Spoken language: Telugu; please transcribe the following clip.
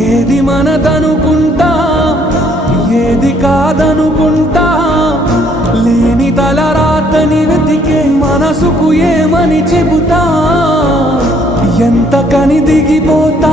ఏది మనదనుకుంటా ఏది కాదనుకుంటా లేని తలరాతని వెతికే మనసుకు ఏమని చెబుతా ఎంత కని దిగిపోతా